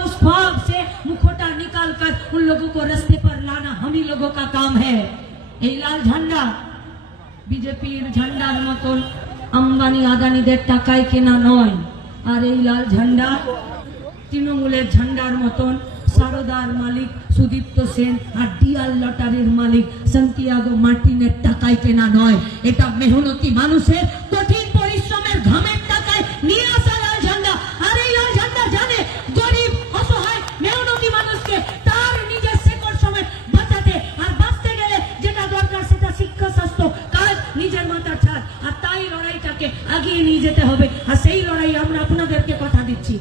उस ख्वाब से मुखौटा निकाल कर उन लोगों को रास्ते पर लाना हम ही लोगों का काम है। এই লাল ঝান্ডা বিজেপির ঝান্ডার মতন আম্বানি আদানিদের টাকায় কেনা নয়, আর এই লাল ঝান্ডা তৃণমূলের ঝান্ডার মতন সারদার মালিক সুদীপ্ত সেন আর ডিআর লটারির মালিক সান্তিয়াগো মার্টিনের টাকায় কেনা নয়। এটা মেহনতি মানুষের কঠিন পরিশ্রমের ঘামের টাকায় নিয়ে আসা লাল ঝান্ডা। আর এই লাল ঝান্ডা জানে গরিব অসহায় মেহনতি মানুষকে তার নিজের শেকড় সমেত বাঁচাতে, আর বাঁচতে গেলে যেটা দরকার সেটা শিক্ষা স্বাস্থ্য কাজ নিজের মাথা ছাড়, আর তাই লড়াইটাকে আগিয়ে নিয়ে যেতে হবে। আর সেই লড়াই আমরা আপনাদেরকে কথা দিচ্ছি।